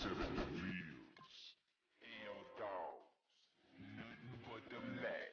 7 wheels. Ayo, dogs. Nothing but them legs.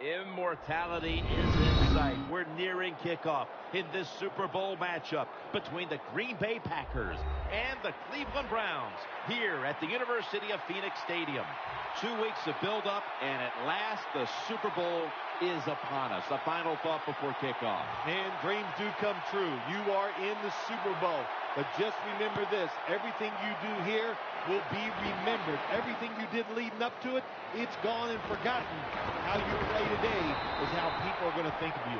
Immortality is in sight. We're nearing kickoff in this Super Bowl matchup between the Green Bay Packers and the Cleveland Browns here at the University of Phoenix Stadium. 2 weeks of build-up, and at last the Super Bowl is upon us. A final thought before kickoff. And dreams do come true. You are in the Super Bowl. But just remember this, everything you do here will be remembered. Everything you did leading up to it, it's gone and forgotten. How you play today is how people are going to think of you.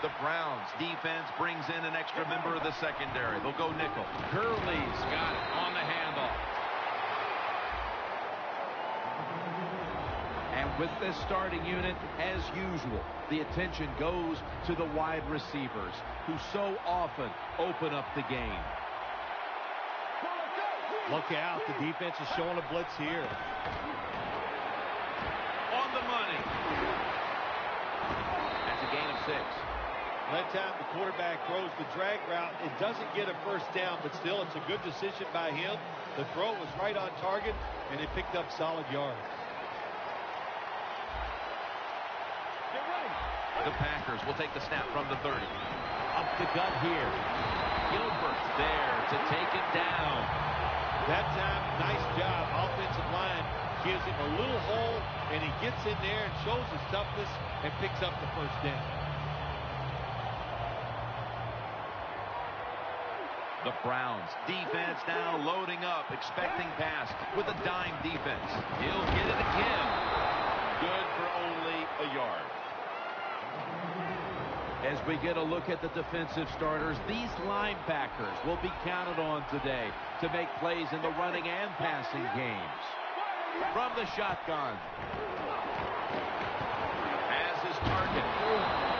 The Browns defense brings in an extra member of the secondary. They'll go nickel. Gurley's got it on the handoff. And with this starting unit, as usual, the attention goes to the wide receivers who so often open up the game. Look out, the defense is showing a blitz here. On the money. That's a gain of 6. That time the quarterback throws the drag route. It doesn't get a first down, but still it's a good decision by him. The throw was right on target, and it picked up solid yards. The Packers will take the snap from the 30. Up the gut here. Gilbert there to take him down. That time, nice job. Offensive line gives him a little hole, and he gets in there and shows his toughness and picks up the first down. The Browns defense now loading up, expecting pass with a dime defense. He'll get it again. Good for only a yard. As we get a look at the defensive starters, these linebackers will be counted on today to make plays in the running and passing games. From the shotgun. As his target.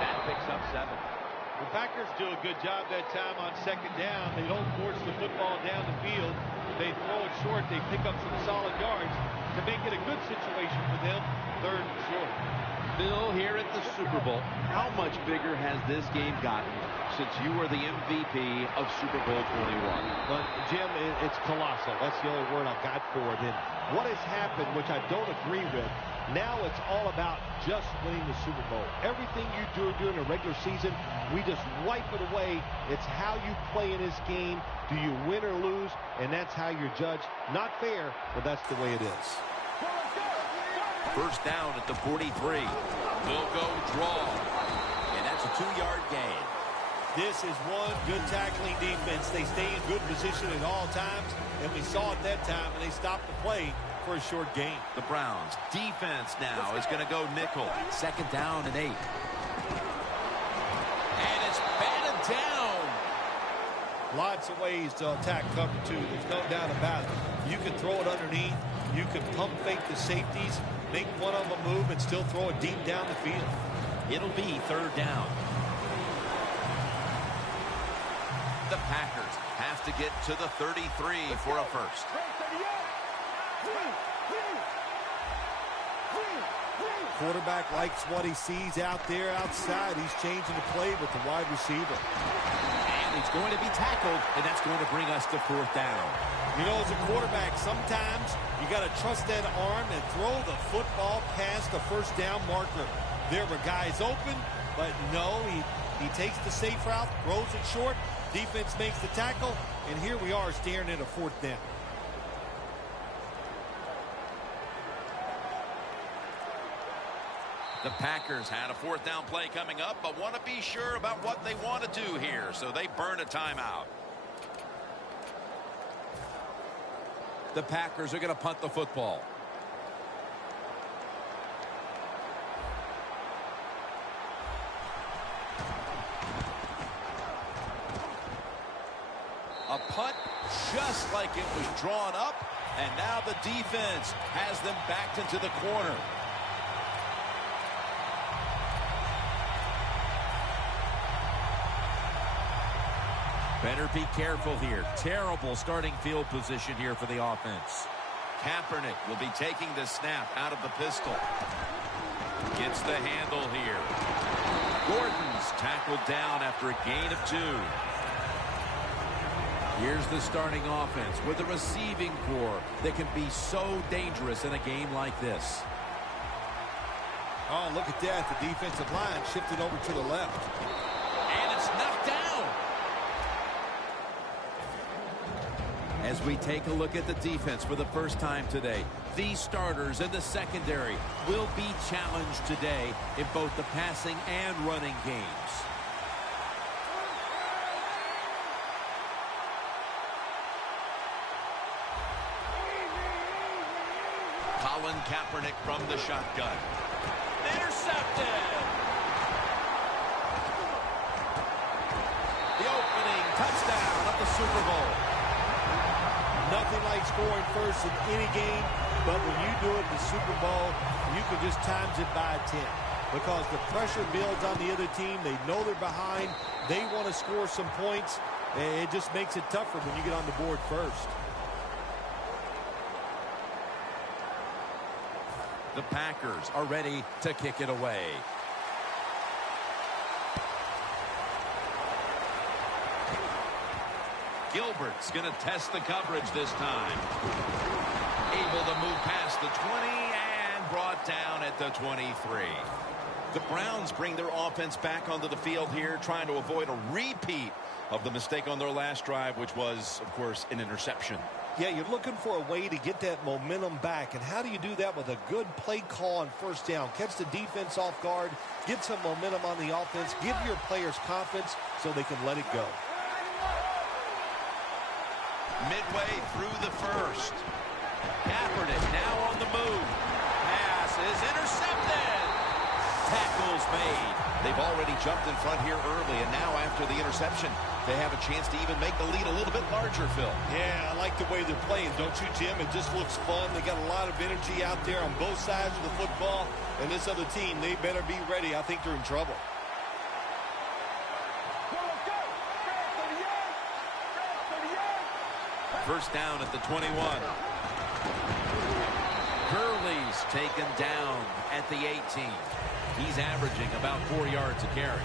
That picks up 7. The Packers do a good job that time on second down. They don't force the football down the field. They throw it short. They pick up some solid yards to make it a good situation for them, 3rd and short. Bill, here at the Super Bowl, how much bigger has this game gotten since you were the MVP of Super Bowl 21? But, Jim, it's colossal. That's the only word I got for it. And what has happened, which I don't agree with, now it's all about just winning the Super Bowl. Everything you do during the regular season, we just wipe it away. It's how you play in this game. Do you win or lose? And that's how you're judged. Not fair, but that's the way it is. First down at the 43. They'll go draw. And that's a 2-yard gain. This is one good tackling defense. They stay in good position at all times, and we saw it that time, and they stopped the play for a short gain. The Browns defense now is going to go nickel. Second down and 8. And it's batted down. Lots of ways to attack cover two. There's no doubt about it. You can throw it underneath. You can pump fake the safeties, make one of them move, and still throw it deep down the field. It'll be third down. The Packers have to get to the 33 for a first. Quarterback likes what he sees out there outside. He's changing the play with the wide receiver. And he's going to be tackled, and that's going to bring us to fourth down. You know, as a quarterback, sometimes you got to trust that arm and throw the football past the first down marker. There were guys open, but no, he takes the safe route, throws it short. Defense makes the tackle, and here we are staring at a fourth down. The Packers had a fourth down play coming up, but want to be sure about what they want to do here, so they burn a timeout. The Packers are going to punt the football. A punt just like it was drawn up, and now the defense has them backed into the corner. Better be careful here. Terrible starting field position here for the offense. Kaepernick will be taking the snap out of the pistol. Gets the handle here. Gordon's tackled down after a gain of 2. Here's the starting offense with a receiving core that can be so dangerous in a game like this. Oh, look at that. The defensive line shifted over to the left. And it's knocked down. As we take a look at the defense for the first time today, these starters in the secondary will be challenged today in both the passing and running games. Colin Kaepernick from the shotgun. Intercepted! The opening touchdown of the Super Bowl. Nothing like scoring first in any game, but when you do it in the Super Bowl, you can just times it by 10. Because the pressure builds on the other team. They know they're behind. They want to score some points. It just makes it tougher when you get on the board first. The Packers are ready to kick it away. Gilbert's going to test the coverage this time. Able to move past the 20 and brought down at the 23. The Browns bring their offense back onto the field here, trying to avoid a repeat of the mistake on their last drive, which was, of course, an interception. Yeah, you're looking for a way to get that momentum back. And how do you do that with a good play call on first down? Catch the defense off guard, get some momentum on the offense, give your players confidence so they can let it go. Midway through the first. Kaepernick now on the move. Pass is intercepted. Tackles made. They've already jumped in front here early, and now after the interception, they have a chance to even make the lead a little bit larger, Phil. Yeah, I like the way they're playing, don't you, Jim? It just looks fun. They got a lot of energy out there on both sides of the football, and this other team, they better be ready. I think they're in trouble. First down at the 21. Gurley's taken down at the 18. He's averaging about 4 yards a carry.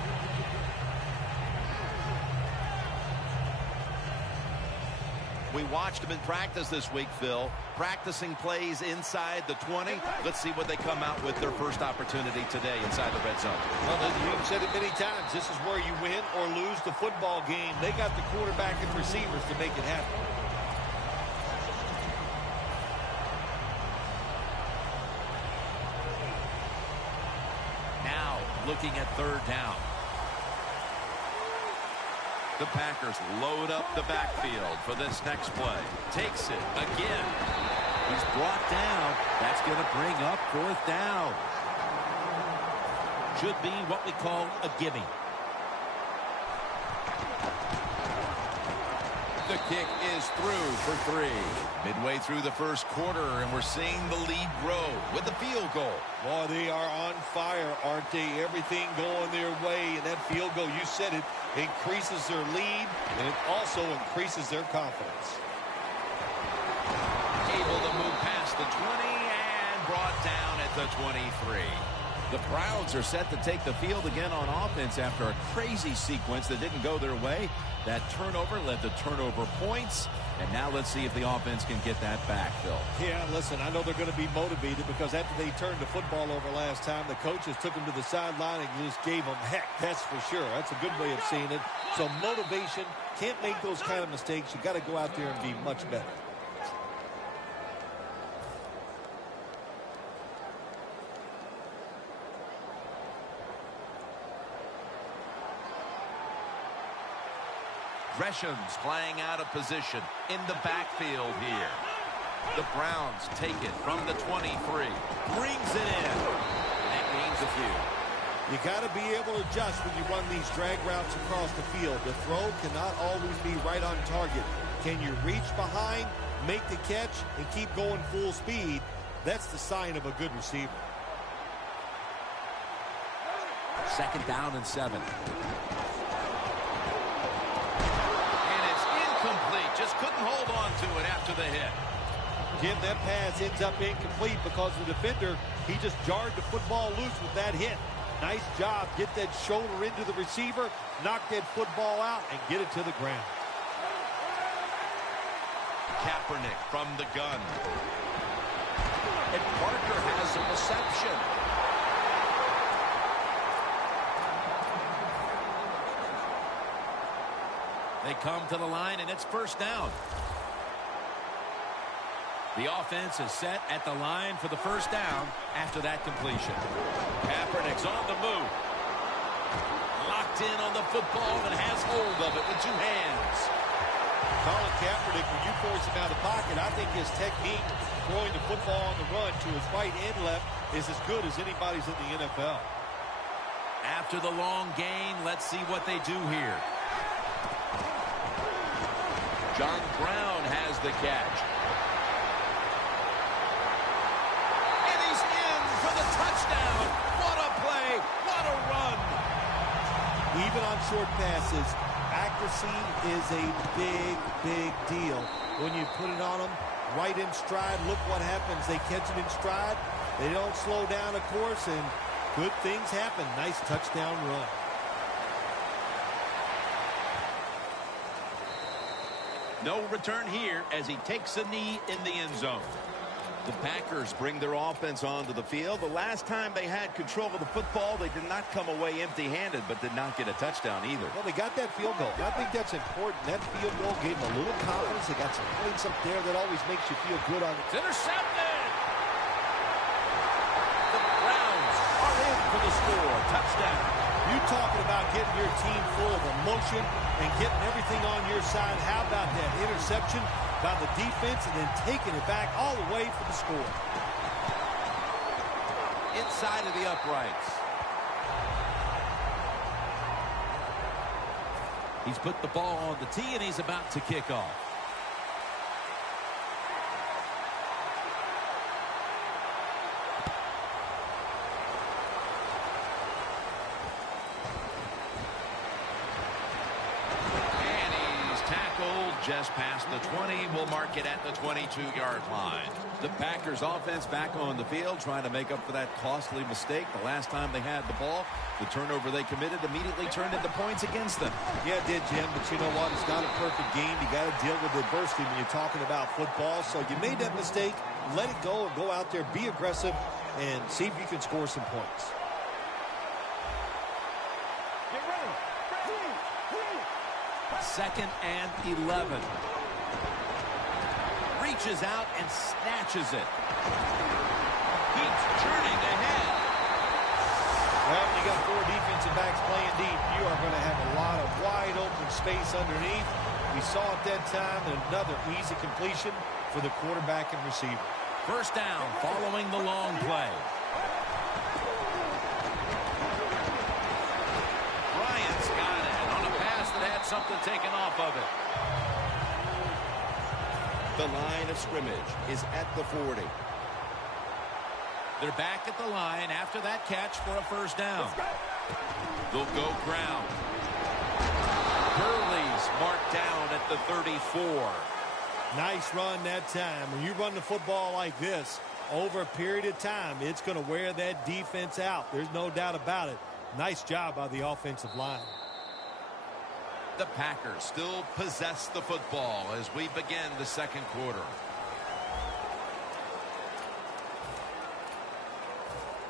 We watched him in practice this week, Phil, practicing plays inside the 20. Let's see what they come out with their first opportunity today inside the red zone. Well, you've said it many times. This is where you win or lose the football game. They got the quarterback and receivers to make it happen. Now, looking at third down. The Packers load up the backfield for this next play. Takes it again. He's brought down. That's going to bring up fourth down. Should be what we call a gimme. The kick is through for 3. Midway through the first quarter, and we're seeing the lead grow with the field goal. Boy, they are on fire, aren't they? Everything going their way, and that field goal, you said it, increases their lead, and it also increases their confidence. Able to move past the 20 and brought down at the 23. The Browns are set to take the field again on offense after a crazy sequence that didn't go their way. That turnover led to turnover points. And now let's see if the offense can get that back, Phil. Yeah, listen, I know they're going to be motivated because after they turned the football over last time, the coaches took them to the sideline and just gave them heck. That's for sure. That's a good way of seeing it. So motivation, can't make those kind of mistakes. You got to go out there and be much better. Gresham's playing out of position in the backfield here. The Browns take it from the 23. Brings it in. That gains a few. You got to be able to adjust when you run these drag routes across the field. The throw cannot always be right on target. Can you reach behind, make the catch, and keep going full speed? That's the sign of a good receiver. 2nd down and 7. Just couldn't hold on to it after the hit. Jim, that pass ends up incomplete because the defender, he just jarred the football loose with that hit. Nice job. Get that shoulder into the receiver, knock that football out, and get it to the ground. Kaepernick from the gun. And Parker has a reception. They come to the line, and it's first down. The offense is set at the line for the first down after that completion. Kaepernick's on the move. Locked in on the football and has hold of it with 2 hands. Colin Kaepernick, when you force him out of the pocket, I think his technique throwing the football on the run to his right and left is as good as anybody's in the NFL. After the long gain, let's see what they do here. John Brown has the catch. And he's in for the touchdown. What a play. What a run. Even on short passes, accuracy is a big, big deal. When you put it on them right in stride, look what happens. They catch it in stride. They don't slow down, of course, and good things happen. Nice touchdown run. No return here as he takes a knee in the end zone. The Packers bring their offense onto the field. The last time they had control of the football, they did not come away empty-handed, but did not get a touchdown either. Well, they got that field goal. I think that's important. That field goal gave them a little confidence. They got some points up there that always makes you feel good on it. It's intercepted! The Browns are in for the score. Touchdown. You talking about getting your team full of emotion and getting everything on your side. How about that interception by the defense and then taking it back all the way for the score? Inside of the uprights. He's put the ball on the tee, and he's about to kick off. just past the 20. We'll mark it at the 22-yard line. The Packers offense back on the field trying to make up for that costly mistake. The last time they had the ball, the turnover they committed immediately turned into points against them. Yeah, it did, Jim, but you know what? It's not a perfect game. You got to deal with adversity when you're talking about football. So you made that mistake, let it go, and go out there, be aggressive, and see if you can score some points. Second and 11. Reaches out and snatches it. Keeps turning ahead. Well, when you got four defensive backs playing deep, you are going to have a lot of wide open space underneath. We saw at that time another easy completion for the quarterback and receiver. First down following the long play. Bryant's got it on a pass that had something taken off of it. The line of scrimmage is at the 40. They're back at the line after that catch for a first down. They'll go ground. Gurley's marked down at the 34. Nice run that time. When you run the football like this, over a period of time, it's going to wear that defense out. There's no doubt about it. Nice job by the offensive line. The Packers still possess the football as we begin the second quarter.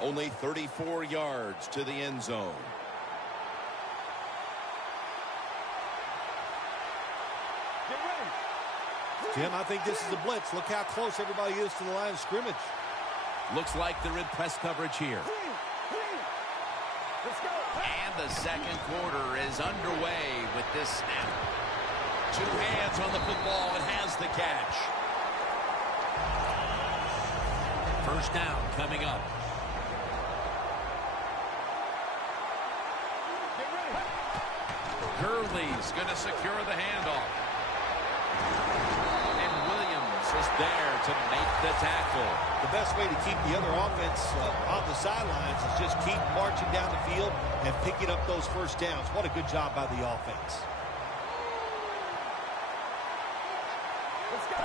Only 34 yards to the end zone. Jim, I think this is a blitz. Look how close everybody is to the line of scrimmage. Looks like they're in press coverage here. And the second quarter is underway with this snap. Two hands on the football and has the catch. First down coming up. Gurley's going to secure the handoff. And Williams is there to make the tackle. The best way to keep the other offense on the sidelines is just keep marching down the field and picking up those first downs. What a good job by the offense.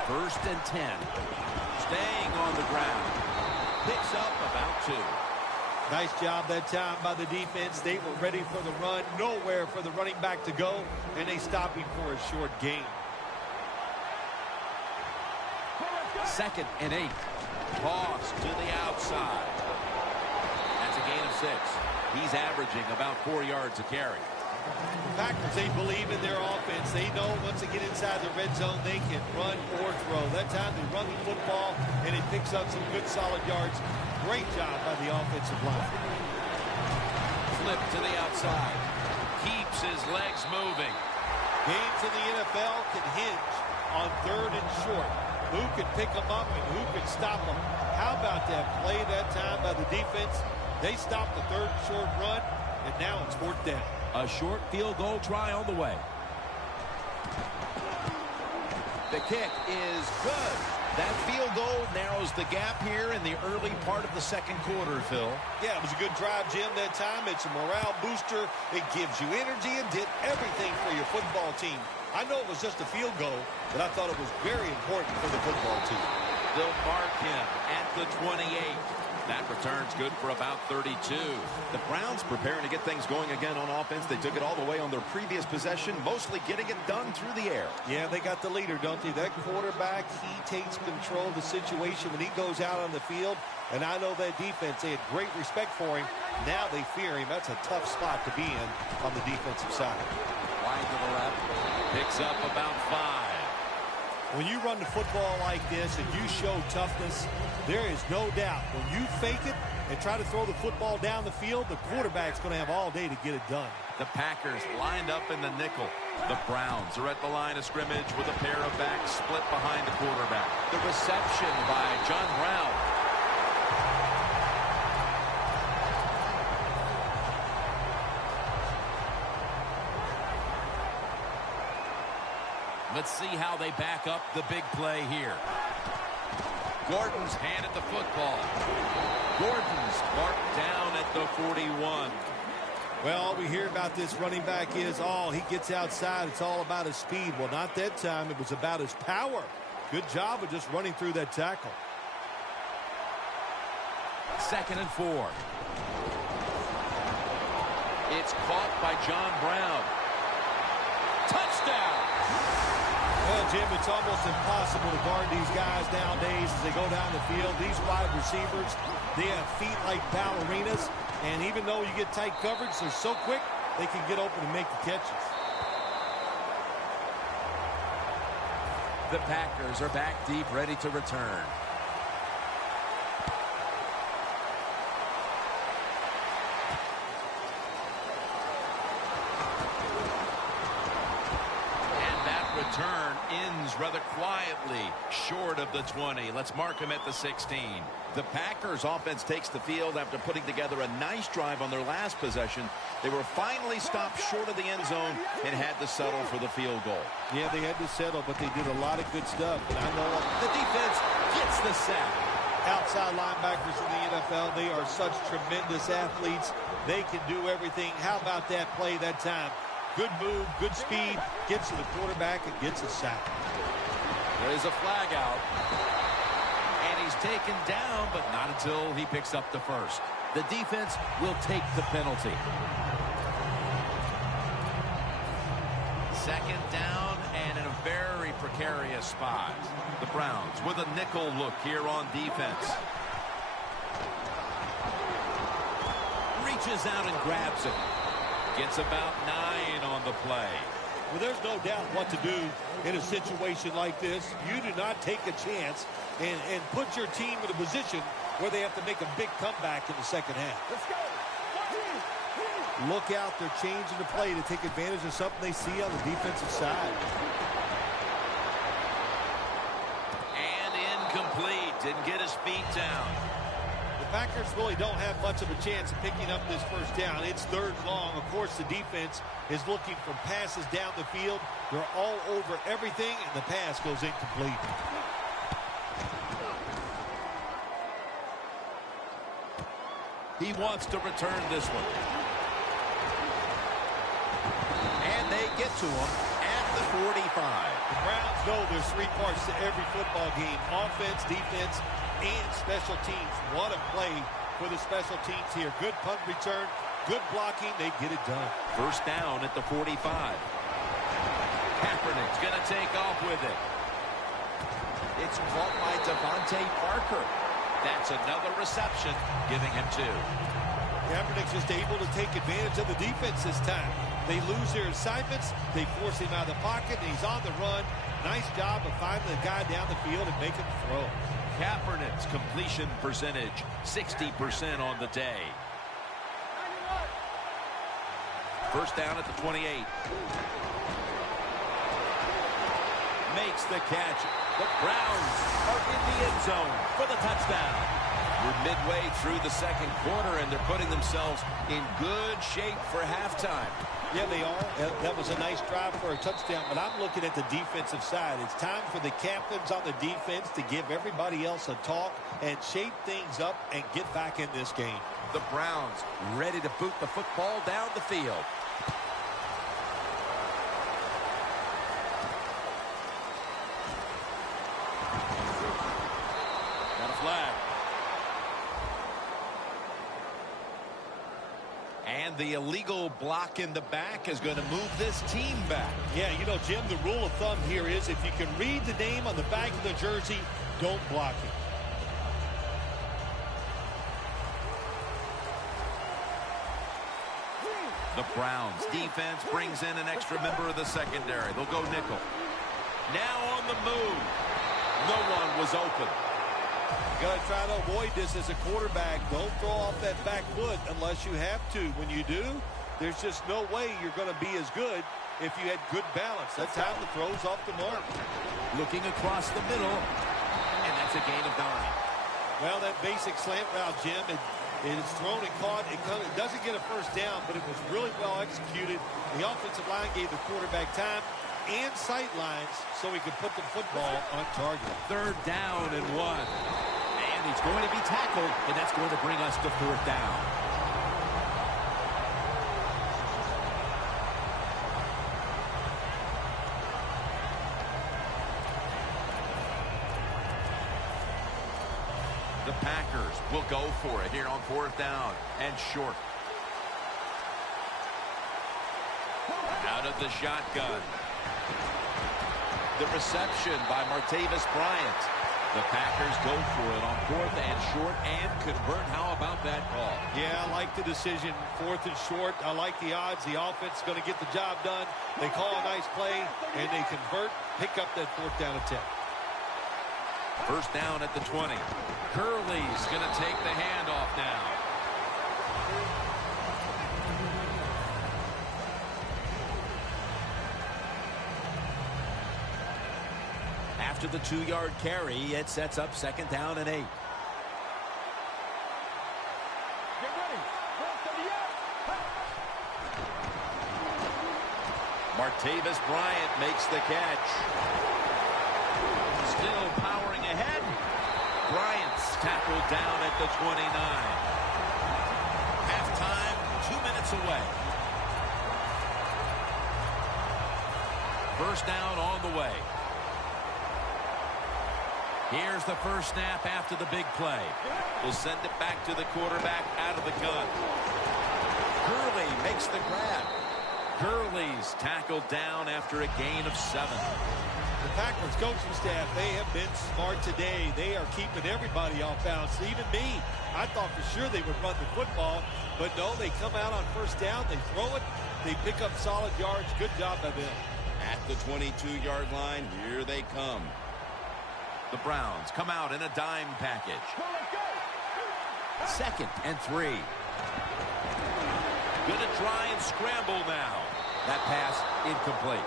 First and 10. Staying on the ground. Picks up about 2. Nice job that time by the defense. They were ready for the run. Nowhere for the running back to go. And they stopped him for a short gain. Second and 8. Toss to the outside. That's a gain of 6. He's averaging about 4 yards a carry. The Packers, they believe in their offense. They know once they get inside the red zone, they can run or throw. That time they run the football, and it picks up some good solid yards. Great job by the offensive line. Flip to the outside. Keeps his legs moving. Games in the NFL can hinge on third and short. Who can pick them up and who can stop them? How about that play that time by the defense? They stopped the third and short run, and now it's fourth down. A short field goal try on the way. The kick is good. That field goal narrows the gap here in the early part of the second quarter, Phil. Yeah, it was a good drive, Jim, that time. It's a morale booster. It gives you energy and did everything for your football team. I know it was just a field goal, but I thought it was very important for the football team. They'll mark him at the 28. That return's good for about 32. The Browns preparing to get things going again on offense. They took it all the way on their previous possession, mostly getting it done through the air. Yeah, they got the leader, don't they? That quarterback, he takes control of the situation when he goes out on the field. And I know that defense, they had great respect for him. Now they fear him. That's a tough spot to be in on the defensive side. Wide to the left. Picks up about 5. When you run the football like this and you show toughness, there is no doubt when you fake it and try to throw the football down the field, the quarterback's going to have all day to get it done. The Packers lined up in the nickel. The Browns are at the line of scrimmage with a pair of backs split behind the quarterback. The reception by John Brown. Let's see how they back up the big play here. Gordon's handed the football. Gordon's marked down at the 41. Well, all we hear about this running back is, oh, he gets outside. It's all about his speed. Well, not that time. It was about his power. Good job of just running through that tackle. 2nd and 4. It's caught by John Brown. Touchdown! Well, Jim, it's almost impossible to guard these guys nowadays as they go down the field. These wide receivers, they have feet like ballerinas. And even though you get tight coverage, they're so quick, they can get open and make the catches. The Packers are back deep, ready to return. Return ends rather quietly, short of the 20. Let's mark him at the 16. The Packers offense takes the field after putting together a nice drive on their last possession. They were finally stopped short of the end zone and had to settle for the field goal. Yeah, they had to settle, but they did a lot of good stuff. And I know the defense gets the sack. Outside linebackers in the NFL, they are such tremendous athletes. They can do everything. How about that play that time? Good move, good speed, gets to the quarterback and gets a sack. There's a flag out. And he's taken down, but not until he picks up the first. The defense will take the penalty. 2nd down and in a very precarious spot. The Browns with a nickel look here on defense. Reaches out and grabs it. Gets about 9 on the play. Well, there's no doubt what to do in a situation like this. You do not take a chance and put your team in a position where they have to make a big comeback in the second half. Let's go. Look out. They're changing the play to take advantage of something they see on the defensive side. And incomplete. Didn't get his feet down. The Packers really don't have much of a chance of picking up this first down. It's 3rd and long. Of course, the defense is looking for passes down the field. They're all over everything, and the pass goes incomplete. He wants to return this one. And they get to him at the 45. The Browns know there's 3 parts to every football game: offense, defense, and special teams. What a play for the special teams here. Good punt return, good blocking. They get it done. 1st down at the 45. Kaepernick's going to take off with it. It's caught by Devontae Parker. That's another reception, giving him 2. Kaepernick's just able to take advantage of the defense this time. They lose their assignments. They force him out of the pocket, and he's on the run. Nice job of finding the guy down the field and making the throw. Kaepernick's completion percentage, 60% on the day. 1st down at the 28. Makes the catch. The Browns are in the end zone for the touchdown. We're midway through the 2nd quarter, and they're putting themselves in good shape for halftime. Yeah, they are. That was a nice drive for a touchdown, but I'm looking at the defensive side. It's time for the captains on the defense to give everybody else a talk and shape things up and get back in this game. The Browns ready to boot the football down the field. Got a flag. And the illegal block in the back is going to move this team back. Yeah, you know, Jim, the rule of thumb here is if you can read the name on the back of the jersey, don't block it. The Browns defense brings in an extra member of the secondary. They'll go nickel. Now on the move. No one was open. You got to try to avoid this as a quarterback. Don't throw off that back foot unless you have to. When you do, there's just no way you're going to be as good if you had good balance. That's how the throw's off the mark. Looking across the middle, and that's a gain of 9. Well, that basic slant route, Jim, it's thrown and caught. It doesn't get a first down, but it was really well executed. The offensive line gave the quarterback time and sight lines so he could put the football on target. 3rd down and 1. And he's going to be tackled, and that's going to bring us to 4th down. Packers will go for it here on 4th down and short. Out of the shotgun. The reception by Martavis Bryant. The Packers go for it on 4th and short and convert. How about that call? Yeah, I like the decision. 4th and short. I like the odds. The offense is going to get the job done. They call a nice play, and they convert, pick up that 4th down attempt. 1st down at the 20. Curley's going to take the handoff now. After the 2-yard carry, it sets up 2nd down and 8. Get ready. Martavis Bryant makes the catch. Still powering ahead. Bryant's tackled down at the 29. Halftime, 2 minutes away. 1st down on the way. Here's the first snap after the big play. We'll send it back to the quarterback out of the gun. Gurley makes the grab. Gurley's tackled down after a gain of 7. The Packers coaching staff, they have been smart today. They are keeping everybody off bounds, even me. I thought for sure they would run the football, but no, they come out on 1st down, they throw it, they pick up solid yards. Good job by them. At the 22-yard line, here they come. The Browns come out in a dime package. 2nd and 3. Gonna try and scramble now. That pass incomplete.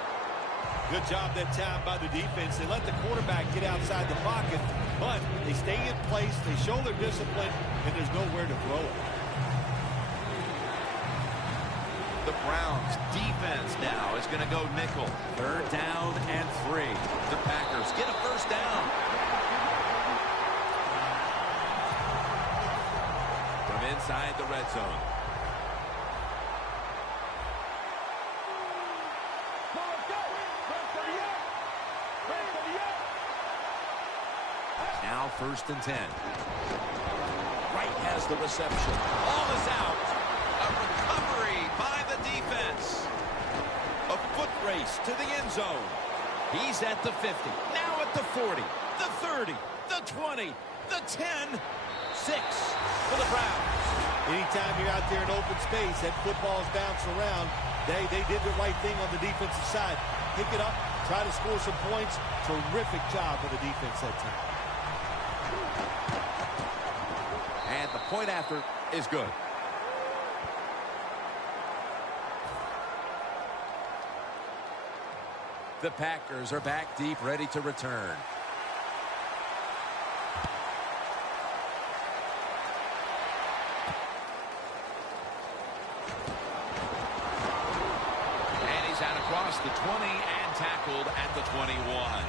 Good job that time by the defense. They let the quarterback get outside the pocket, but they stay in place, they show their discipline, and there's nowhere to throw it. The Browns defense now is going to go nickel. 3rd down and 3. The Packers get a 1st down. From inside the red zone. Now 1st and 10. Wright has the reception. Ball is out. A recovery by the defense. A foot race to the end zone. He's at the 50. Now at the 40. The 30. The 20. The 10. 6 for the Browns. Anytime you're out there in open space, that football's bouncing around. They did the right thing on the defensive side. Pick it up, try to score some points. Terrific job by the defense that time. And the point after is good. The Packers are back deep, ready to return. And he's out across the 20 and tackled at the 21.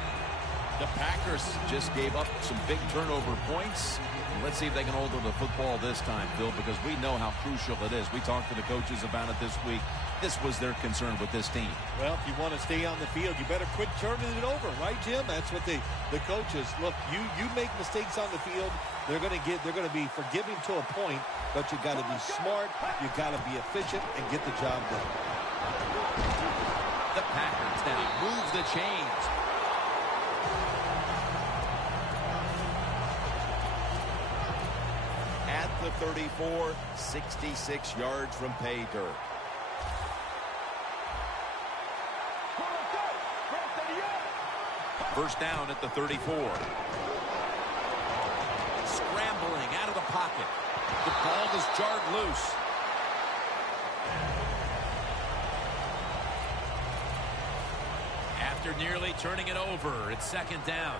The Packers just gave up some big turnover points. Let's see if they can hold on to the football this time, Phil, because we know how crucial it is. We talked to the coaches about it this week. This was their concern with this team. Well, if you want to stay on the field, you better quit turning it over, right, Jim? That's what the coaches look. You make mistakes on the field, they're going to be forgiving to a point, but you got to be smart, you got to be efficient, and get the job done. The Packers now move the chains. At the 34, 66 yards from pay dirt. First down at the 34. Scrambling out of the pocket. The ball is jarred loose. After nearly turning it over, it's 2nd down.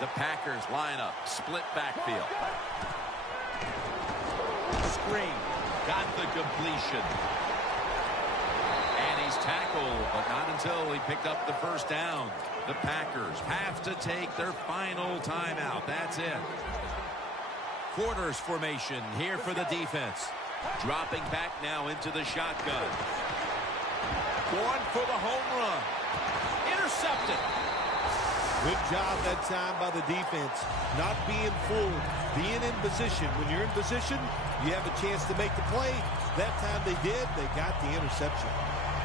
The Packers line up, split backfield. Screen, got the completion. And he's tackled, but not until he picked up the first down. The Packers have to take their final timeout. That's it. Quarters formation here for the defense. Dropping back now into the shotgun. Going for the home run. Intercepted. Good job that time by the defense. Not being fooled, being in position. When you're in position, you have a chance to make the play. That time they did. They got the interception.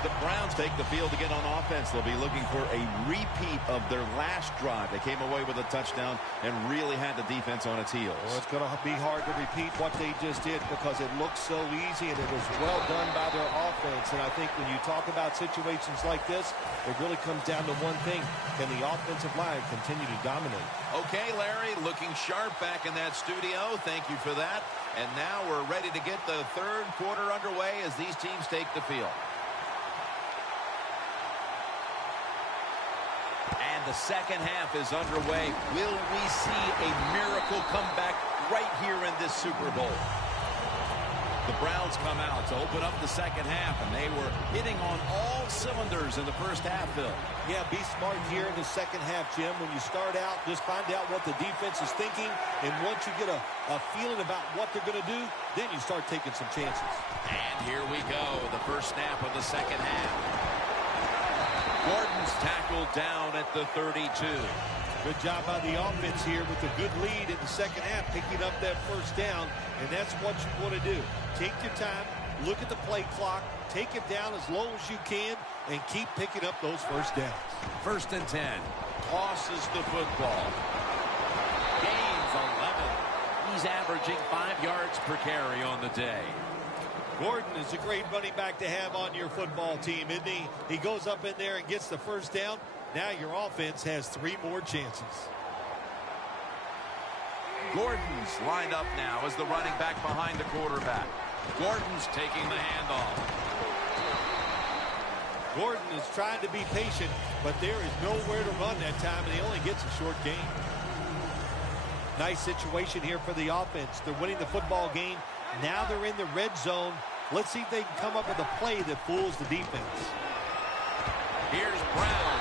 The Browns take the field to get on offense. They'll be looking for a repeat of their last drive. They came away with a touchdown and really had the defense on its heels. Well, it's going to be hard to repeat what they just did because it looks so easy and it was well done by their offense. And I think when you talk about situations like this, it really comes down to one thing. Can the offensive line continue to dominate? Okay, Larry, looking sharp back in that studio. Thank you for that. And now we're ready to get the third quarter underway as these teams take the field. And the second half is underway. Will we see a miracle comeback right here in this Super Bowl? The Browns come out to open up the second half, and they were hitting on all cylinders in the first half, Bill. Yeah, be smart here in the second half, Jim. When you start out, just find out what the defense is thinking, and once you get a feeling about what they're going to do, then you start taking some chances. And here we go, the first snap of the second half. Gordon's tackled down at the 32. Good job by the offense here with a good lead in the second half, picking up that first down, and that's what you want to do. Take your time, look at the play clock, take it down as low as you can, and keep picking up those first downs. First and 10. Tosses the football. Gains 11. He's averaging 5 yards per carry on the day. Gordon is a great running back to have on your football team, isn't he? He goes up in there and gets the first down. Now your offense has 3 more chances. Gordon's lined up now as the running back behind the quarterback. Gordon's taking the handoff. Gordon is trying to be patient, but there is nowhere to run that time, and he only gets a short gain. Nice situation here for the offense. They're winning the football game. Now they're in the red zone. Let's see if they can come up with a play that fools the defense. Here's Brown.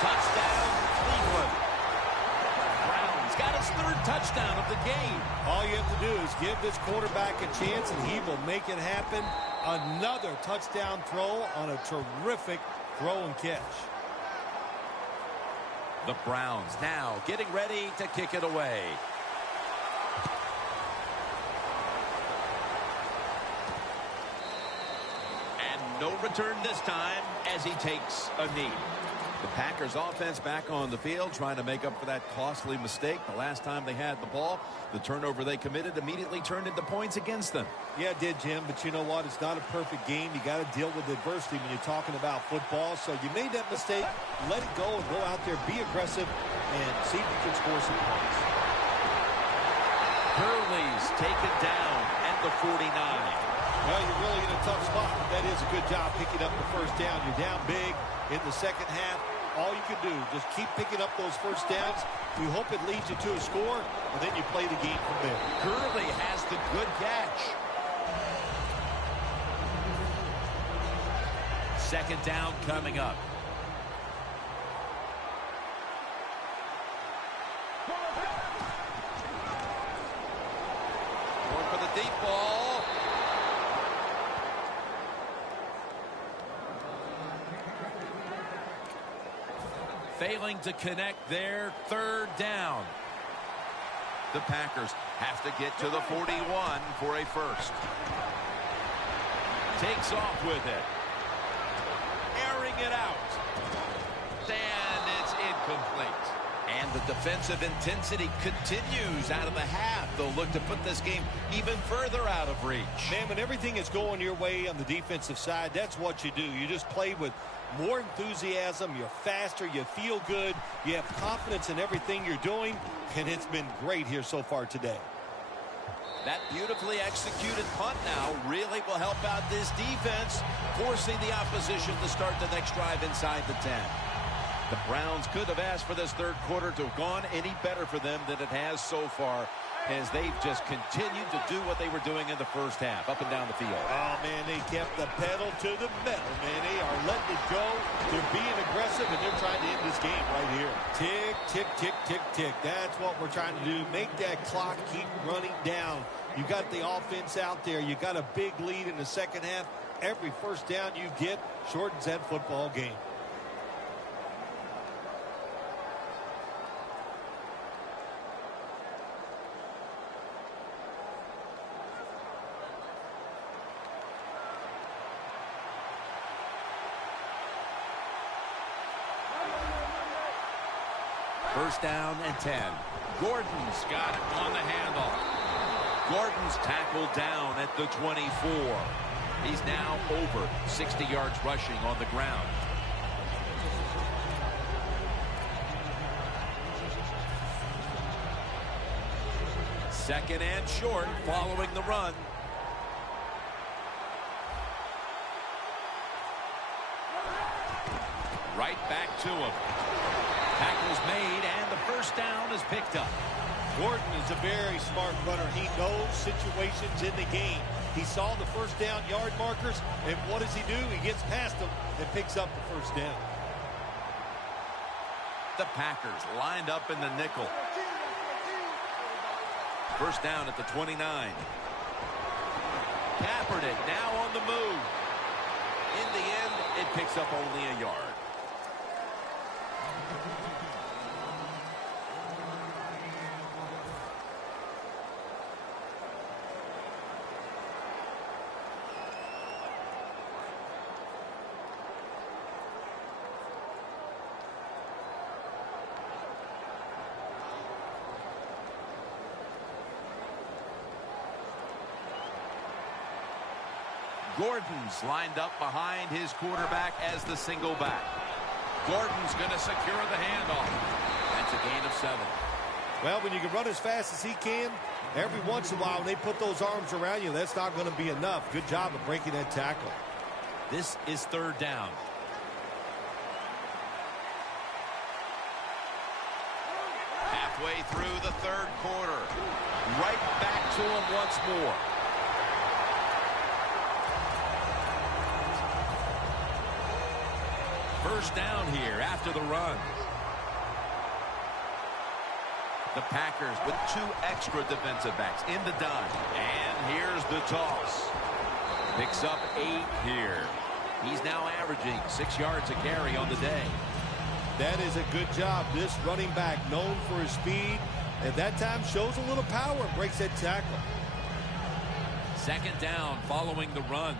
Touchdown, Cleveland. Brown's got his 3rd touchdown of the game. All you have to do is give this quarterback a chance, and he will make it happen. Another touchdown throw on a terrific throw and catch. The Browns now getting ready to kick it away. No return this time as he takes a knee. The Packers offense back on the field trying to make up for that costly mistake. The last time they had the ball, the turnover they committed immediately turned into points against them. Yeah, it did, Jim, but you know what? It's not a perfect game. You got to deal with adversity when you're talking about football. So you made that mistake. Let it go and go out there, be aggressive, and see if you can score some points. Hurley's taken down at the 49. Well, you're really in a tough spot. That is a good job picking up the first down. You're down big in the second half. All you can do, just keep picking up those first downs. You hope it leads you to a score, and then you play the game from there. Gurley has the good catch. Second down coming up. Going for the deep ball. Failing to connect their 3rd down. The Packers have to get to the 41 for a first. Takes off with it. Airing it out. And it's incomplete. And the defensive intensity continues out of the half. They'll look to put this game even further out of reach. Man, when everything is going your way on the defensive side, that's what you do. You just play with more enthusiasm. You're faster. You feel good. You have confidence in everything you're doing. And it's been great here so far today. That beautifully executed punt now really will help out this defense, forcing the opposition to start the next drive inside the 10. The Browns could have asked for this third quarter to have gone any better for them than it has so far, as they've just continued to do what they were doing in the first half, up and down the field. Oh, man, they kept the pedal to the metal, man. They are letting it go. They're being aggressive, and they're trying to end this game right here. Tick, tick, tick, tick, tick. That's what we're trying to do. Make that clock keep running down. You got the offense out there. You got a big lead in the second half. Every first down you get shortens that football game. First down and 10. Gordon's got it on the handle. Gordon's tackled down at the 24. He's now over 60 yards rushing on the ground. Second and short following the run. Right back to him. Tackle's made, and the first down is picked up. Gordon is a very smart runner. He knows situations in the game. He saw the first down yard markers, and what does he do? He gets past them and picks up the first down. The Packers lined up in the nickel. First down at the 29. Kaepernick now on the move. In the end, it picks up only a yard. Gordon's lined up behind his quarterback as the single back. Gordon's going to secure the handoff. That's a gain of 7. Well, when you can run as fast as he can, every once in a while when they put those arms around you, that's not going to be enough. Good job of breaking that tackle. This is third down. Halfway through the third quarter. Right back to him once more. First down here after the run. The Packers with 2 extra defensive backs in the dime. And here's the toss. Picks up 8 here. He's now averaging 6 yards a carry on the day. That is a good job. This running back, known for his speed, at that time shows a little power and breaks that tackle. Second down following the run.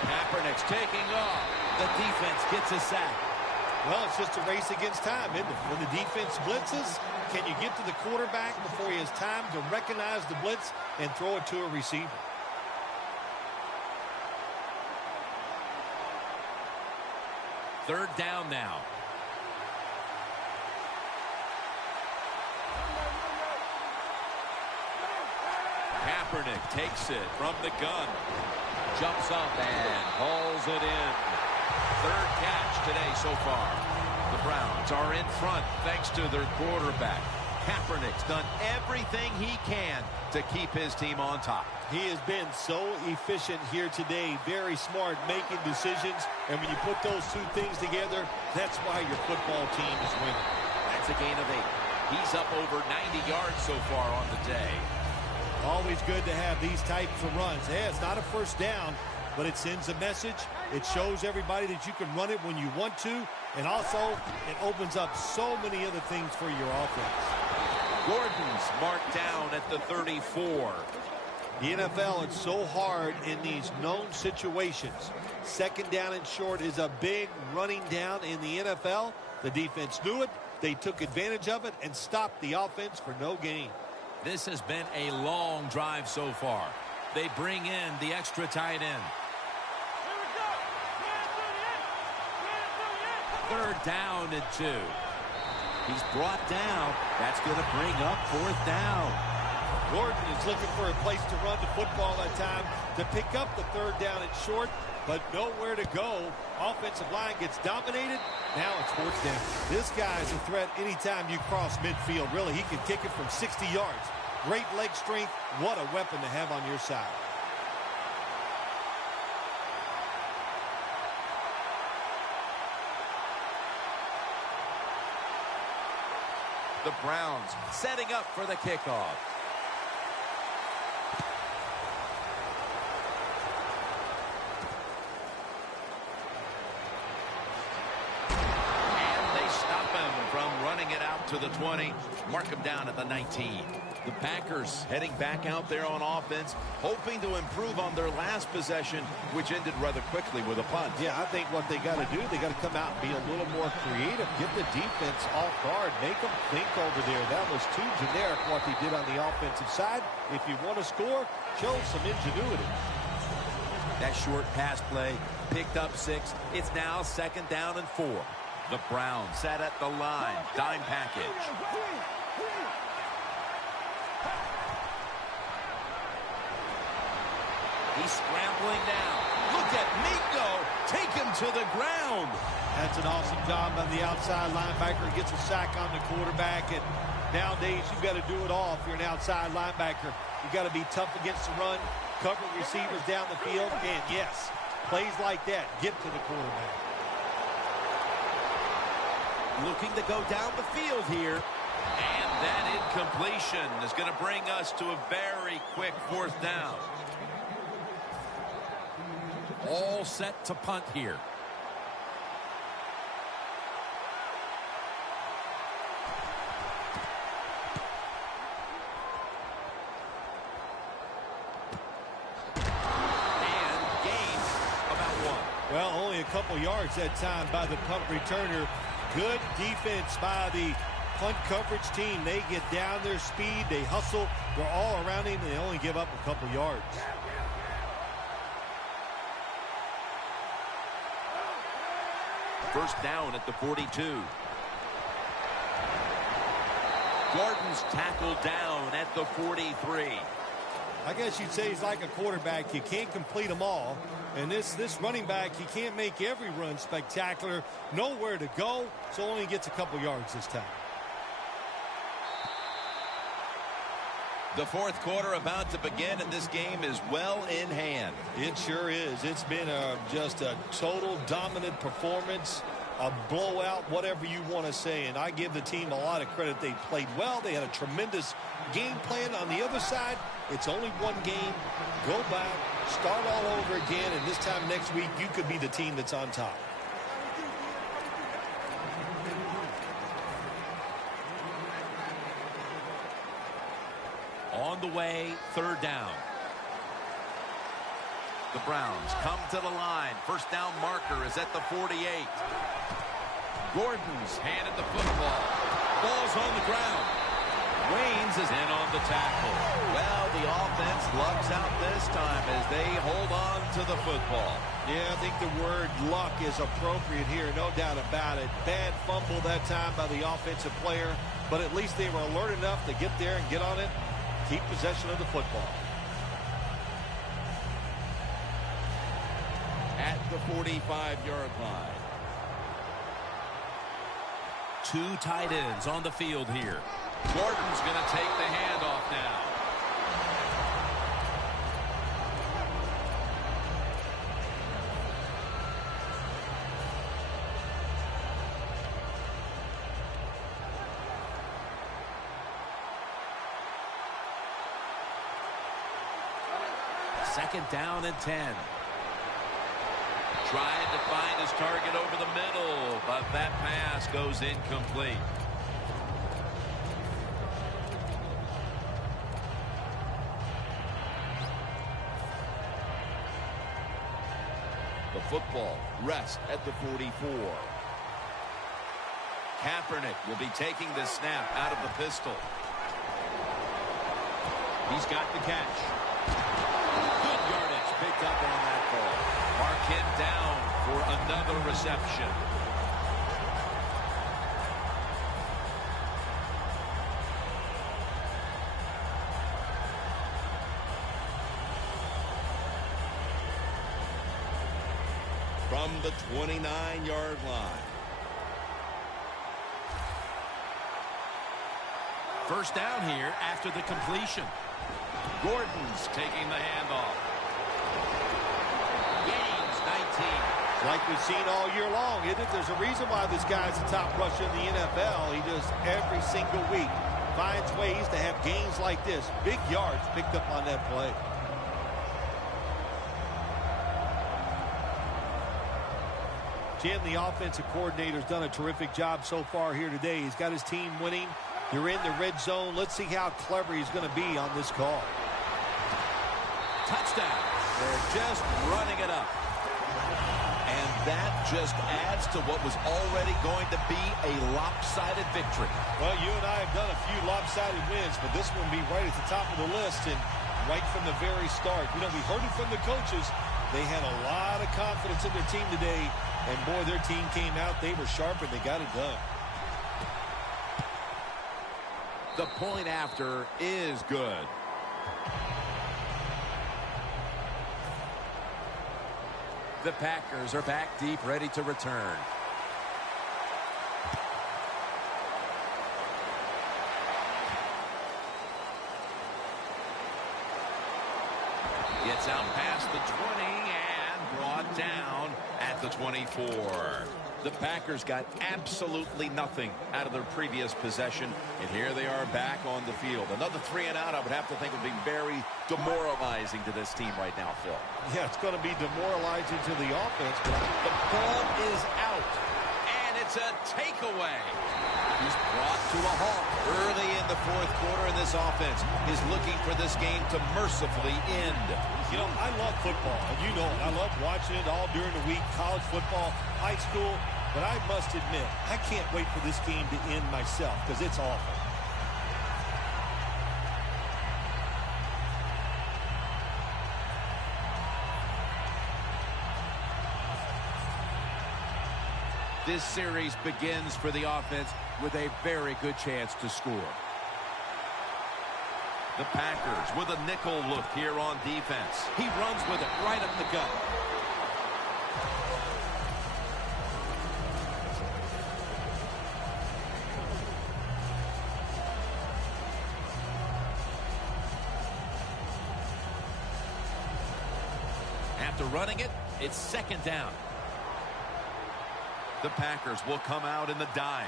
Kaepernick's taking off. The defense gets a sack. Well, it's just a race against time, isn't it? When the defense blitzes, can you get to the quarterback before he has time to recognize the blitz and throw it to a receiver? Third down now. Kaepernick takes it from the gun. Jumps up and hauls it in. Third catch today so far. The Browns are in front thanks to their quarterback. Kaepernick's done everything he can to keep his team on top. He has been so efficient here today. Very smart, making decisions. And when you put those two things together, that's why your football team is winning. That's a gain of 8. He's up over 90 yards so far on the day. Always good to have these types of runs. Hey, it's not a first down, but it sends a message. It shows everybody that you can run it when you want to. And also, it opens up so many other things for your offense. Gordon's marked down at the 34. The NFL, it's so hard in these known situations. Second down and short is a big running down in the NFL. The defense knew it. They took advantage of it and stopped the offense for no gain. This has been a long drive so far. They bring in the extra tight end. Third down and 2. He's brought down. That's going to bring up fourth down. Gordon is looking for a place to run the football that time to pick up the third down and short, but nowhere to go. Offensive line gets dominated. Now it's fourth down. This guy is a threat anytime you cross midfield. Really, he can kick it from 60 yards. Great leg strength. What a weapon to have on your side. The Browns setting up for the kickoff. And they stop him from running it out to the 20. Mark him down at the 19. The Packers heading back out there on offense, hoping to improve on their last possession, which ended rather quickly with a punt. Yeah, I think what they got to do, they got to come out and be a little more creative, get the defense off guard, make them think over there. That was too generic what they did on the offensive side. If you want to score, show some ingenuity. That short pass play picked up 6. It's now 2nd down and 4. The Browns set at the line. Dime package. He's scrambling down. Look at Mingo take him to the ground. That's an awesome job by the outside linebacker. He gets a sack on the quarterback. And nowadays, you've got to do it all if you're an outside linebacker. You've got to be tough against the run, cover receivers down the field. And, yes, plays like that get to the quarterback. Looking to go down the field here. And that incompletion is going to bring us to a very quick 4th down. All set to punt here. And gain about 1. Well, only a couple yards that time by the punt returner. Good defense by the punt coverage team. They get down their speed. They hustle. They're all around him. They only give up a couple yards. First down at the 42. Gordon's tackled down at the 43. I guess you'd say he's like a quarterback. You can't complete them all. And this running back, he can't make every run spectacular. Nowhere to go, so only gets a couple yards this time. The 4th quarter about to begin, and this game is well in hand. It sure is. It's been just a total dominant performance, a blowout, whatever you want to say. And I give the team a lot of credit. They played well. They had a tremendous game plan. On the other side, it's only one game. Go back, start all over again, and this time next week, you could be the team that's on top. On the way, 3rd down. The Browns come to the line. First down marker is at the 48. Gordon's handed the football. Ball's on the ground. Waynes is in on the tackle. Well, the offense lucks out this time as they hold on to the football. Yeah, I think the word luck is appropriate here, no doubt about it. Bad fumble that time by the offensive player, but at least they were alert enough to get there and get on it. Keep possession of the football. At the 45-yard line. 2 tight ends on the field here. Gordon's going to take the handoff now. Second down and 10. Trying to find his target over the middle, but that pass goes incomplete. The football rests at the 44. Kaepernick will be taking the snap out of the pistol. He's got the catch. Good yardage picked up on that ball. Marquette down for another reception. From the 29-yard line. First down here after the completion. Gordon's taking the handoff. Gains 19. Like we've seen all year long, isn't it? There's a reason why this guy's the top rusher in the NFL. He does every single week. Finds ways to have gains like this. Big yards picked up on that play. Jim, the offensive coordinator's done a terrific job so far here today. He's got his team winning. You're in the red zone. Let's see how clever he's going to be on this call. Touchdown. They're just running it up. And that just adds to what was already going to be a lopsided victory. Well, you and I have done a few lopsided wins, but this one will be right at the top of the list and right from the very start. You know, we heard it from the coaches. They had a lot of confidence in their team today, and boy, their team came out. They were sharp, and they got it done. The point after is good. The Packers are back deep, ready to return. Gets out past the 20 and brought down at the 24. The Packers got absolutely nothing out of their previous possession, and here they are back on the field. Another 3 and out, I would have to think, would be very demoralizing to this team right now, Phil. Yeah, it's going to be demoralizing to the offense, but the ball is out, and it's a takeaway. He's brought to a halt early in the fourth quarter, and this offense is looking for this game to mercifully end. You know, I love football, and you know it. I love watching it all during the week, college football, high school, but I must admit, I can't wait for this game to end myself because it's awful. This series begins for the offense with a very good chance to score. The Packers with a nickel look here on defense. He runs with it right up the gut. After running it, it's second down. The Packers will come out in the dime.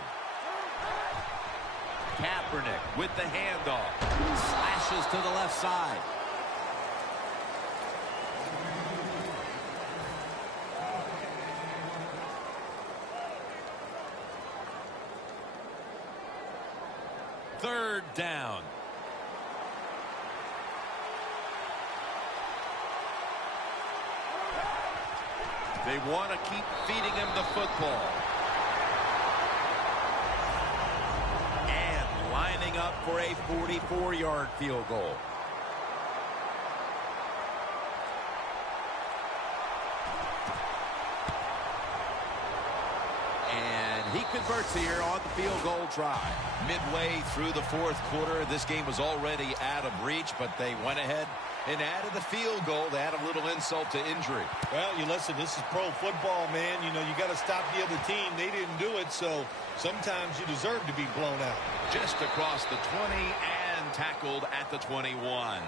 Kaepernick with the handoff. Slashes to the left side. Third down. They want to keep feeding him the football. And lining up for a 44-yard field goal. And he converts here on the field goal try. Midway through the fourth quarter, this game was already out of reach, but they went ahead and added the field goal to add a little insult to injury. Well, you listen, this is pro football, man. You know, you got to stop the other team. They didn't do it, so sometimes you deserve to be blown out. Just across the 20 and tackled at the 21.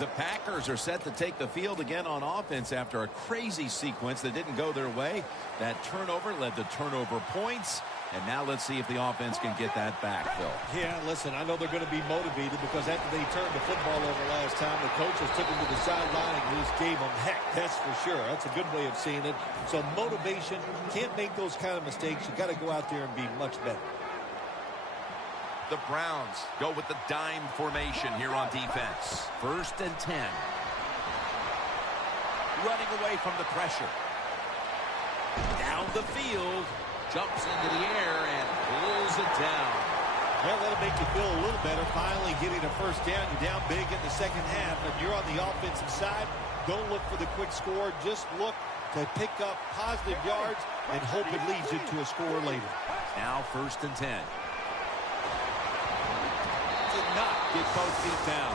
The Packers are set to take the field again on offense after a crazy sequence that didn't go their way. That turnover led to turnover points. And now let's see if the offense can get that back, Phil. Yeah, listen, I know they're going to be motivated because after they turned the football over last time, the coaches took them to the sideline and just gave them heck, that's for sure. That's a good way of seeing it. So motivation, can't make those kind of mistakes. You got to go out there and be much better. The Browns go with the dime formation here on defense. 1st and 10. Running away from the pressure. Down the field. Jumps into the air and pulls it down. Well, that'll make you feel a little better. Finally getting a first down. You're down big in the second half. If you're on the offensive side, don't look for the quick score. Just look to pick up positive yards and hope it leads you to a score later. Now 1st and 10. Did not get both feet down.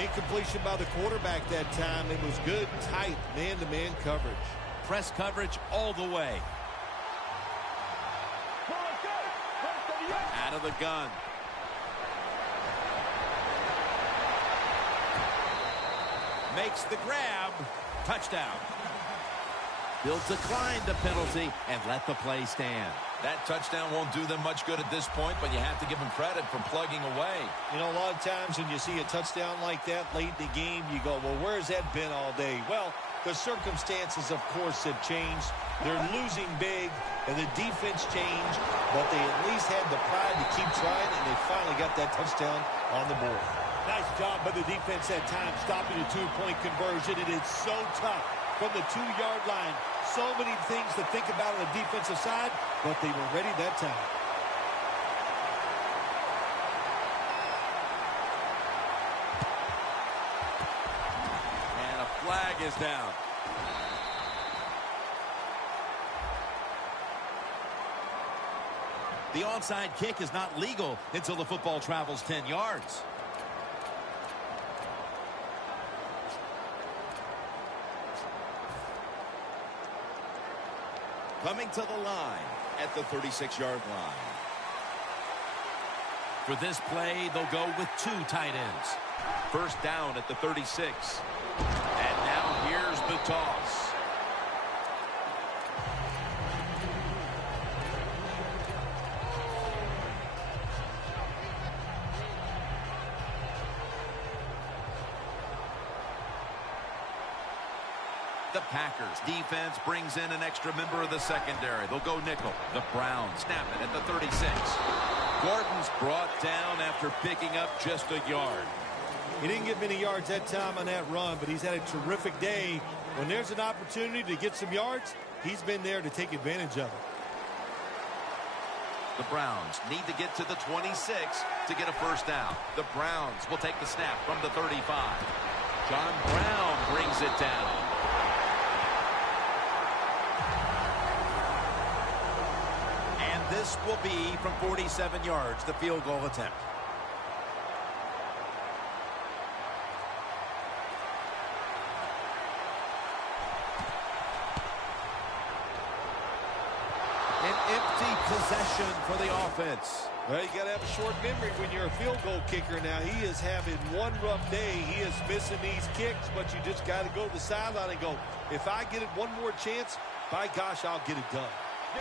Incompletion by the quarterback that time. It was good, tight, man-to-man coverage. Press coverage all the way. Out of the gun. Makes the grab. Touchdown. They'll decline the penalty and let the play stand. That touchdown won't do them much good at this point, but you have to give them credit for plugging away. You know, a lot of times when you see a touchdown like that late in the game, you go, well, where's that been all day? Well, the circumstances, of course, have changed. They're losing big, and the defense changed, but they at least had the pride to keep trying, and they finally got that touchdown on the board. Nice job by the defense that time, stopping a two-point conversion. It is so tough from the 2-yard line. So many things to think about on the defensive side, but they were ready that time. And a flag is down. The onside kick is not legal until the football travels 10 yards. Coming to the line at the 36-yard line. For this play, they'll go with 2 tight ends. First down at the 36. And now here's the toss. The Packers defense brings in an extra member of the secondary. They'll go nickel. The Browns snap it at the 36. Gordon's brought down after picking up just a yard. He didn't get many yards that time on that run, but he's had a terrific day. When there's an opportunity to get some yards, he's been there to take advantage of it. The Browns need to get to the 26 to get a first down. The Browns will take the snap from the 35. John Brown brings it down. This will be from 47 yards, the field goal attempt. An empty possession for the offense. Well, you got to have a short memory when you're a field goal kicker now. He is having one rough day. He is missing these kicks, but you just got to go to the sideline and go, if I get it one more chance, by gosh, I'll get it done.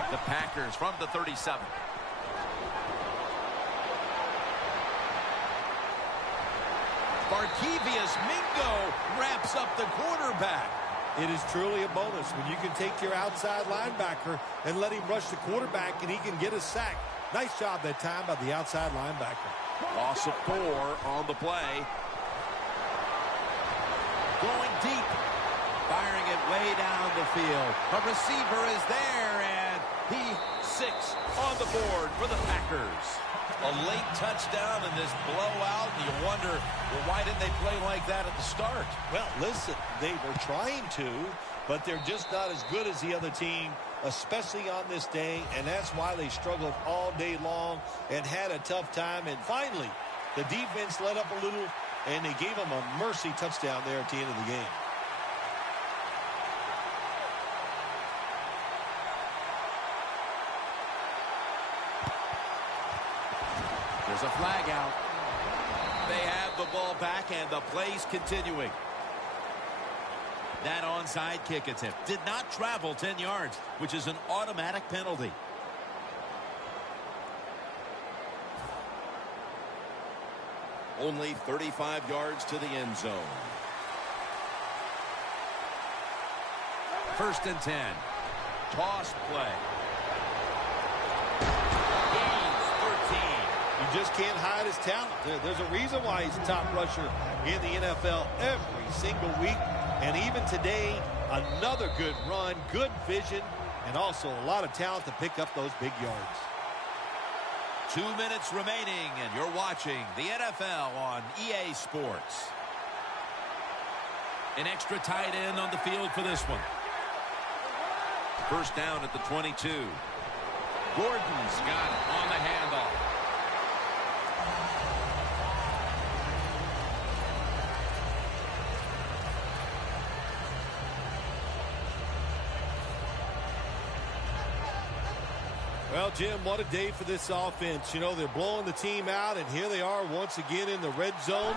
The Packers from the 37. Barkevious Mingo wraps up the quarterback. It is truly a bonus when you can take your outside linebacker and let him rush the quarterback and he can get a sack. Nice job that time by the outside linebacker. Loss of 4 on the play. Going deep. Firing it way down the field. A receiver is there, and he 6 on the board for the Packers. A late touchdown in this blowout, and you wonder, well, why didn't they play like that at the start? Well, listen, they were trying to, but they're just not as good as the other team, especially on this day, and that's why they struggled all day long and had a tough time. And finally, the defense let up a little, and they gave them a mercy touchdown there at the end of the game. There's a flag out. They have the ball back, and the play's continuing. That onside kick attempt did not travel 10 yards, which is an automatic penalty. Only 35 yards to the end zone. 1st and 10. Toss play. You just can't hide his talent. There's a reason why he's a top rusher in the NFL every single week. And even today, another good run, good vision, and also a lot of talent to pick up those big yards. 2 minutes remaining, and you're watching the NFL on EA Sports. An extra tight end on the field for this one. First down at the 22. Gordon's got it on the handoff. Well, Jim, what a day for this offense. You know, they're blowing the team out, and here they are once again in the red zone.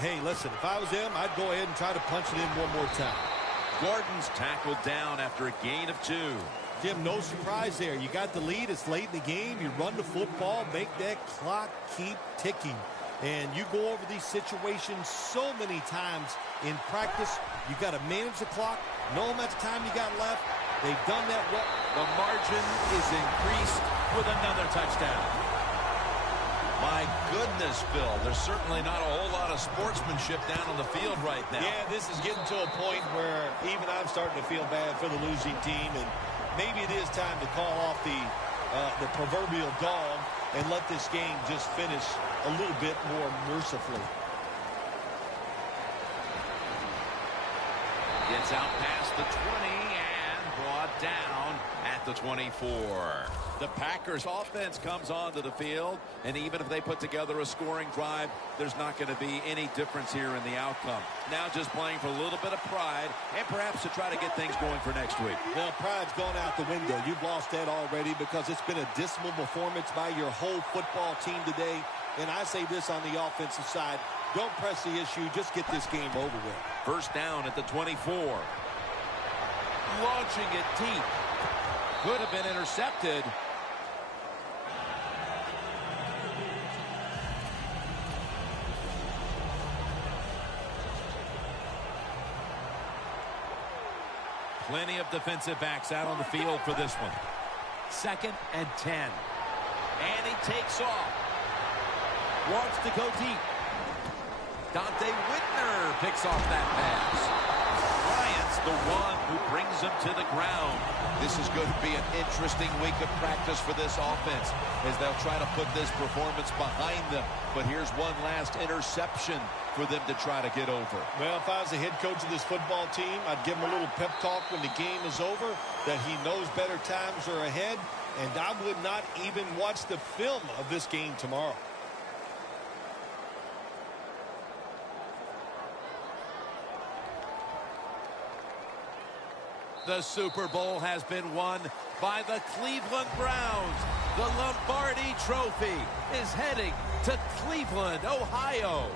Hey, listen, if I was them, I'd go ahead and try to punch it in one more time. Gordon's tackled down after a gain of 2. Jim, no surprise there. You got the lead. It's late in the game. You run the football, make that clock keep ticking. And you go over these situations so many times in practice. You got to manage the clock, know how much time you got left. They've done that well. The margin is increased with another touchdown. My goodness, Phil, there's certainly not a whole lot of sportsmanship down on the field right now. Yeah, this is getting to a point where even I'm starting to feel bad for the losing team, and maybe it is time to call off the proverbial dog and let this game just finish a little bit more mercifully. Gets out past the 20 and brought down at the 24. The Packers offense comes onto the field, and even if they put together a scoring drive, there's not going to be any difference here in the outcome. Now just playing for a little bit of pride and perhaps to try to get things going for next week. Well, pride's gone out the window. You've lost that already because it's been a dismal performance by your whole football team today. And I say this on the offensive side, don't press the issue, just get this game over with. First down at the 24. Launching it deep. Could have been intercepted. Plenty of defensive backs out on the field for this one. 2nd and 10. And he takes off. Wants to go deep. Dante Whitner picks off that pass. Bryant's the one who brings him to the ground. This is going to be an interesting week of practice for this offense as they'll try to put this performance behind them. But here's one last interception for them to try to get over. Well, if I was the head coach of this football team, I'd give him a little pep talk when the game is over, that he knows better times are ahead, and I would not even watch the film of this game tomorrow. The Super Bowl has been won by the Cleveland Browns. The Lombardi Trophy is heading to Cleveland, Ohio.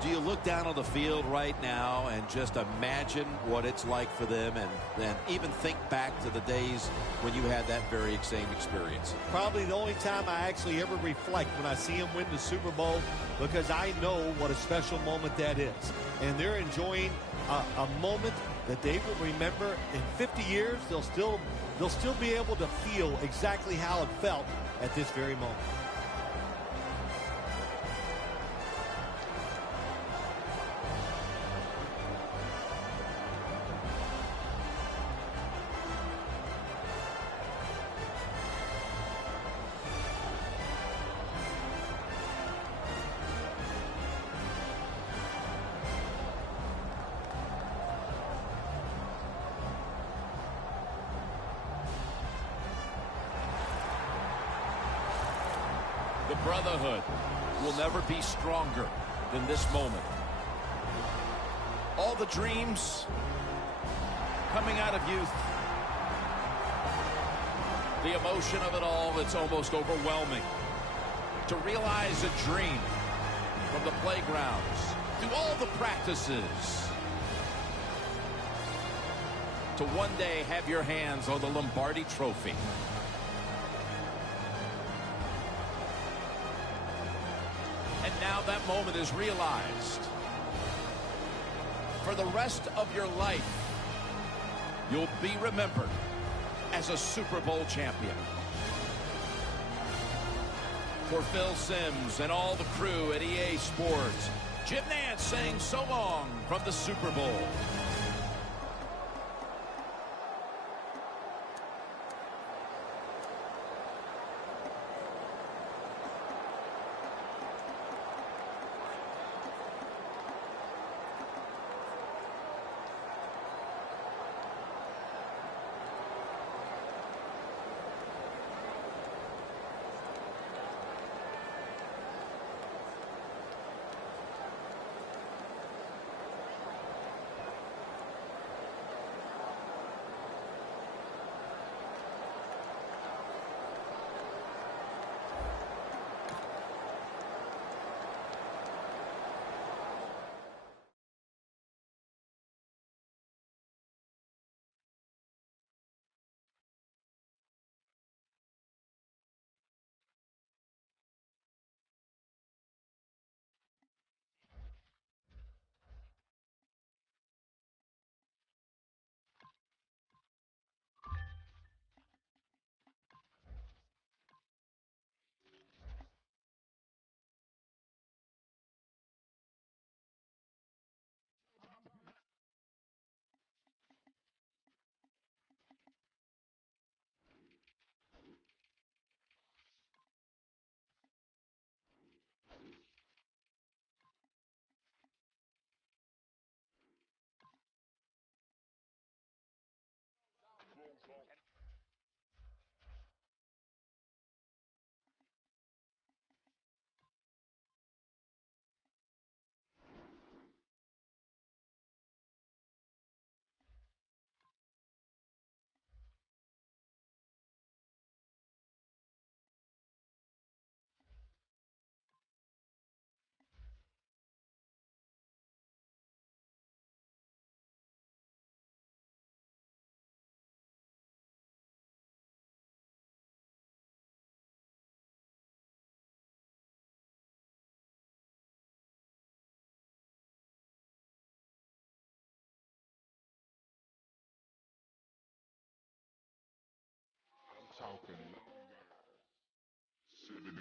Do you look down on the field right now and just imagine what it's like for them and then even think back to the days when you had that very same experience? Probably the only time I actually ever reflect when I see them win the Super Bowl, because I know what a special moment that is. And they're enjoying a moment that they will remember in 50 years. They'll still be able to feel exactly how it felt at this very moment. The brotherhood will never be stronger than this moment. All the dreams coming out of youth. The emotion of it all, it's almost overwhelming. To realize a dream from the playgrounds, through all the practices, to one day have your hands on the Lombardi Trophy. And now that moment is realized. For the rest of your life, you'll be remembered as a Super Bowl champion. For Phil Simms and all the crew at EA Sports, Jim Nantz saying so long from the Super Bowl.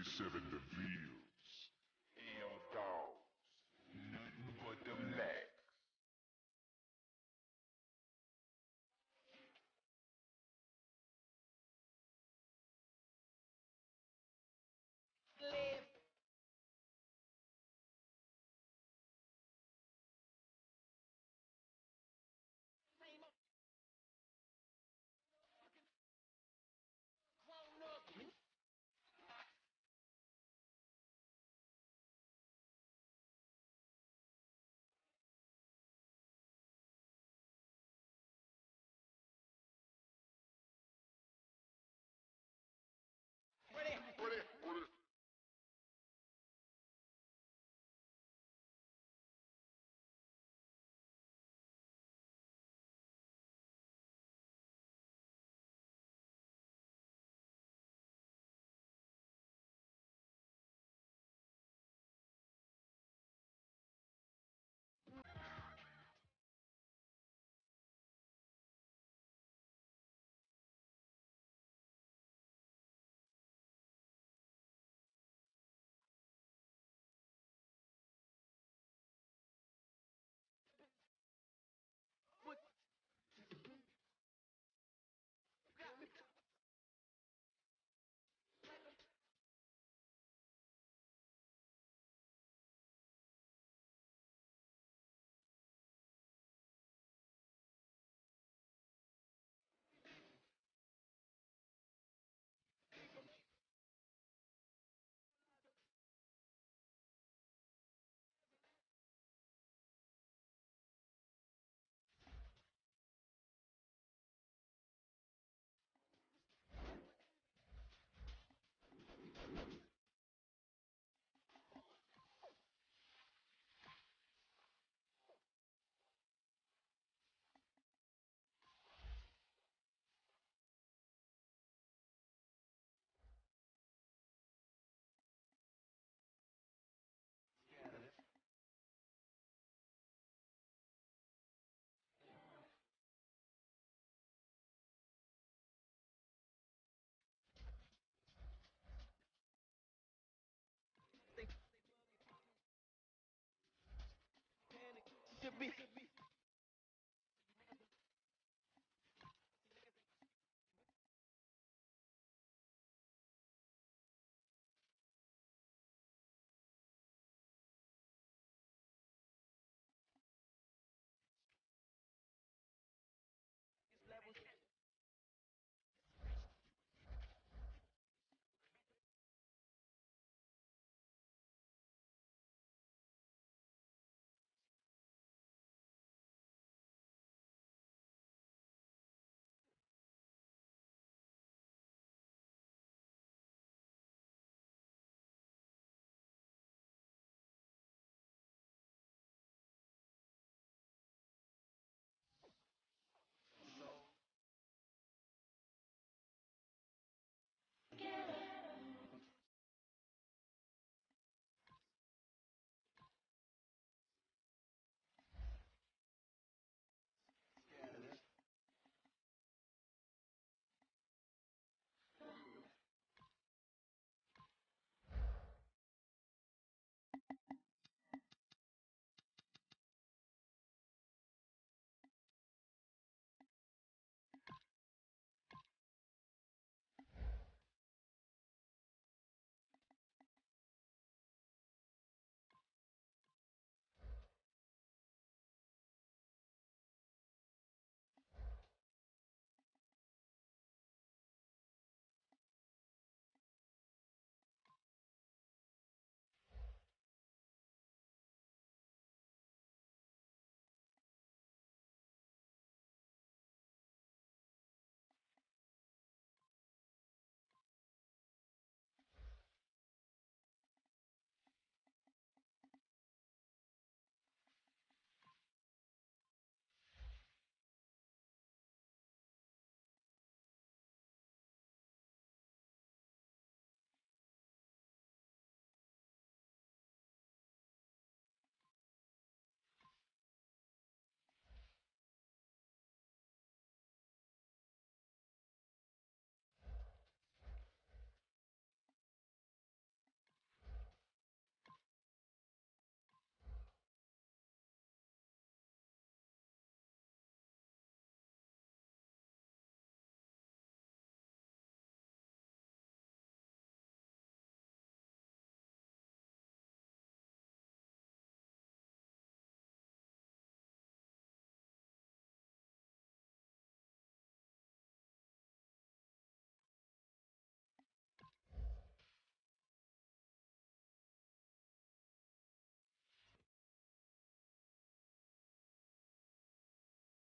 77 to